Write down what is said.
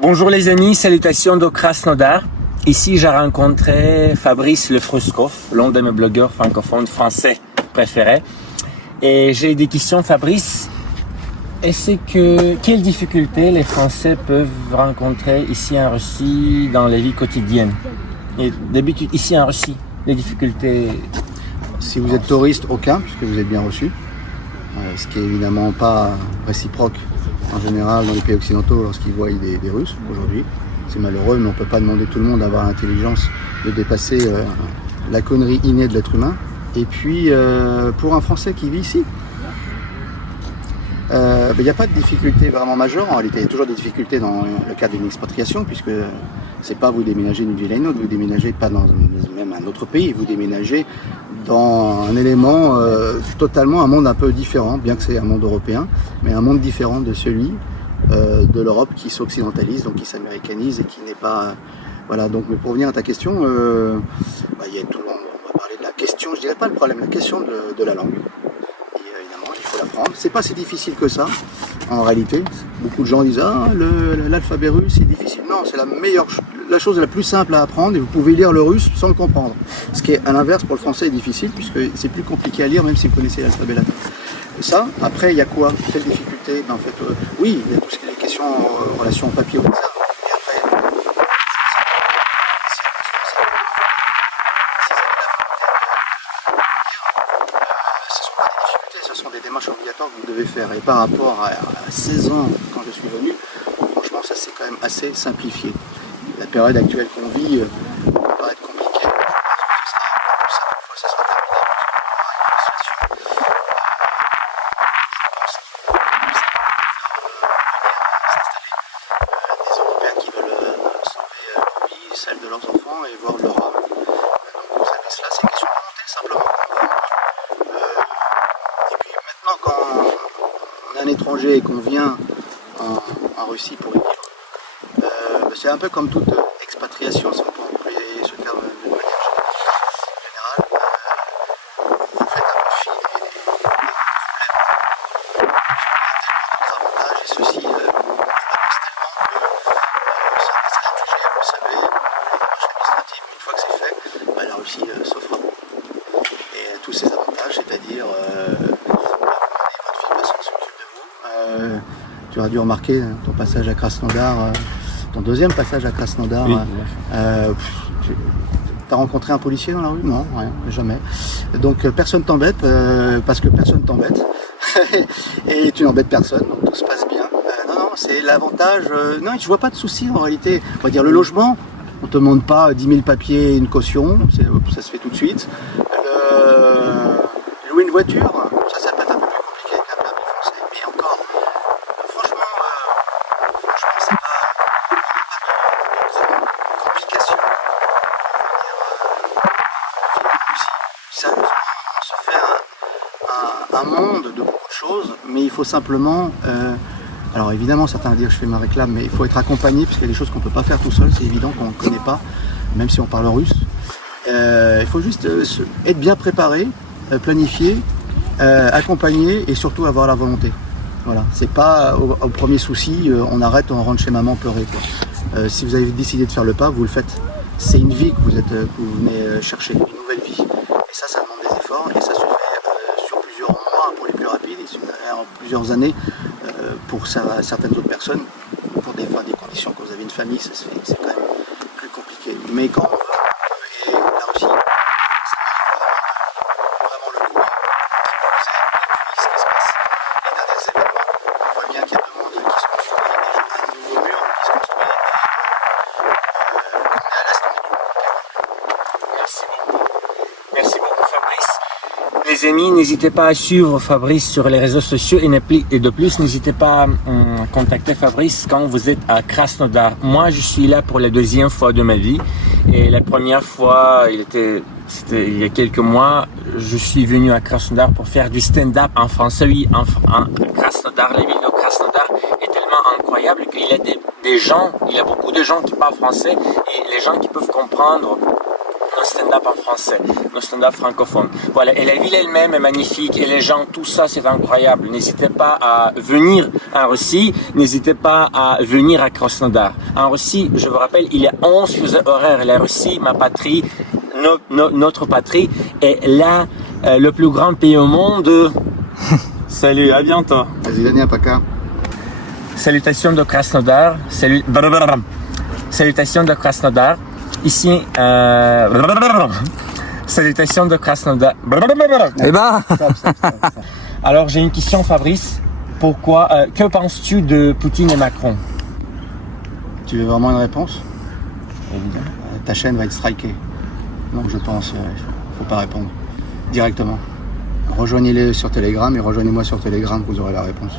Bonjour les amis, salutations de Krasnodar. Ici j'ai rencontré Fabrice Lefruskov, l'un de mes blogueurs francophones français préférés. Et j'ai des questions Fabrice. Quelles difficultés les Français peuvent rencontrer ici en Russie dans la vie quotidienne? Et d'habitude ici en Russie, les difficultés... Si vous êtes touriste, aucun, puisque vous êtes bien reçu. Ce qui est évidemment pas réciproque en général dans les pays occidentaux lorsqu'ils voient des Russes aujourd'hui. C'est malheureux, mais on ne peut pas demander à tout le monde d'avoir l'intelligence de dépasser la connerie innée de l'être humain. Et puis, pour un Français qui vit ici, il n'y a pas de difficulté vraiment majeure. En réalité, il y a toujours des difficultés dans le cadre d'une expatriation, puisque c'est pas vous déménagez d'une ville à une autre, vous déménagez pas dans même un autre pays, vous déménagez dans un élément totalement, un monde un peu différent, bien que c'est un monde européen, mais un monde différent de celui de l'Europe qui s'occidentalise, donc qui s'américanise et qui n'est pas... Voilà, donc mais pour revenir à ta question, il y a tout le monde, on va parler de la question, je dirais pas le problème, la question de la langue. Il faut l'apprendre. C'est pas si difficile que ça, en réalité. Beaucoup de gens disent l'alphabet russe c'est difficile. Non, c'est la chose la plus simple à apprendre et vous pouvez lire le russe sans le comprendre. Ce qui est à l'inverse pour le français est difficile puisque c'est plus compliqué à lire même si vous connaissez l'alphabet latin. Ça, après, il y a quoi? Quelle difficulté? En fait, oui, il y a tout ce qui est les questions en relation au papier au visa. Ce sont des démarches obligatoires que vous devez faire. Et par rapport à 16 ans, quand je suis venu, franchement, ça s'est quand même assez simplifié. La période actuelle qu'on vit peut paraître compliquée. Ça sera terminé. Des Européens qui veulent sauver leur vie, celle de leurs enfants et voir leur âme. Donc vous avez cela, c'est une question de volonté simplement. Quand on est un étranger et qu'on vient en Russie pour y vivre, c'est un peu comme toute expatriation, si on peut employer ce terme de manière générale. Vous faites un peu de fil et des problèmes. D'autres avantages et ceci vous avance tellement que ça va s'infliger, vous savez, les démarches administratives, une fois que c'est fait, la Russie s'offre à vous. Et tous ces avantages, c'est-à-dire tu as dû remarquer ton passage à Krasnodar, ton deuxième passage à Krasnodar. Oui. Tu as rencontré un policier dans la rue? Non, rien, jamais. Donc personne t'embête parce que personne t'embête. Et tu n'embêtes personne, donc tout se passe bien. Non, c'est l'avantage. Non, je vois pas de souci en réalité. On va dire le logement, on te demande pas 10 000 papiers et une caution, ça se fait tout de suite. Louer une voiture, ça peut être un peu plus compliqué avec un permis français. Mais encore, franchement, c'est pas de complications. Sérieusement, on se fait un monde de beaucoup de choses, mais il faut simplement... alors évidemment, certains vont dire que je fais ma réclame, mais il faut être accompagné, parce qu'il y a des choses qu'on ne peut pas faire tout seul, c'est évident qu'on ne connaît pas, même si on parle russe. Il faut juste être bien préparé, planifier, accompagner et surtout avoir la volonté. Voilà, c'est pas au premier souci, on arrête, on rentre chez maman pleurer, quoi. Si vous avez décidé de faire le pas, vous le faites. C'est une vie que vous venez chercher, une nouvelle vie. Et ça demande des efforts et ça se fait sur plusieurs mois pour les plus rapides et en plusieurs années pour certaines autres personnes. Pour des conditions, quand vous avez une famille, ça se fait, c'est quand même plus compliqué. Mais quand on veut, et là aussi, Les amis, n'hésitez pas à suivre Fabrice sur les réseaux sociaux et de plus, n'hésitez pas à contacter Fabrice quand vous êtes à Krasnodar. Moi, je suis là pour la deuxième fois de ma vie et la première fois, c'était il y a quelques mois, je suis venu à Krasnodar pour faire du stand-up en français. Oui, en Krasnodar, la ville de Krasnodar est tellement incroyable qu'il y a il y a beaucoup de gens qui parlent français et les gens qui peuvent comprendre nos stand-up en français, nos stand-up francophones. Voilà, et la ville elle-même est magnifique, et les gens, tout ça c'est incroyable. N'hésitez pas à venir en Russie, n'hésitez pas à venir à Krasnodar. En Russie, je vous rappelle, il y a 11 fuseaux horaires. La Russie, ma patrie, notre patrie, est là, le plus grand pays au monde. Salut, à bientôt. Azilania Paka. Salutations de Krasnodar. Salutations de Krasnodar. Ici, salutations de Krasnodar. Eh ben, Alors, j'ai une question, Fabrice. Pourquoi, que penses-tu de Poutine et Macron? Tu veux vraiment une réponse? Évidemment. Ta chaîne va être strikée. Donc je pense, faut pas répondre directement. Rejoignez-les sur Telegram et rejoignez-moi sur Telegram, vous aurez la réponse.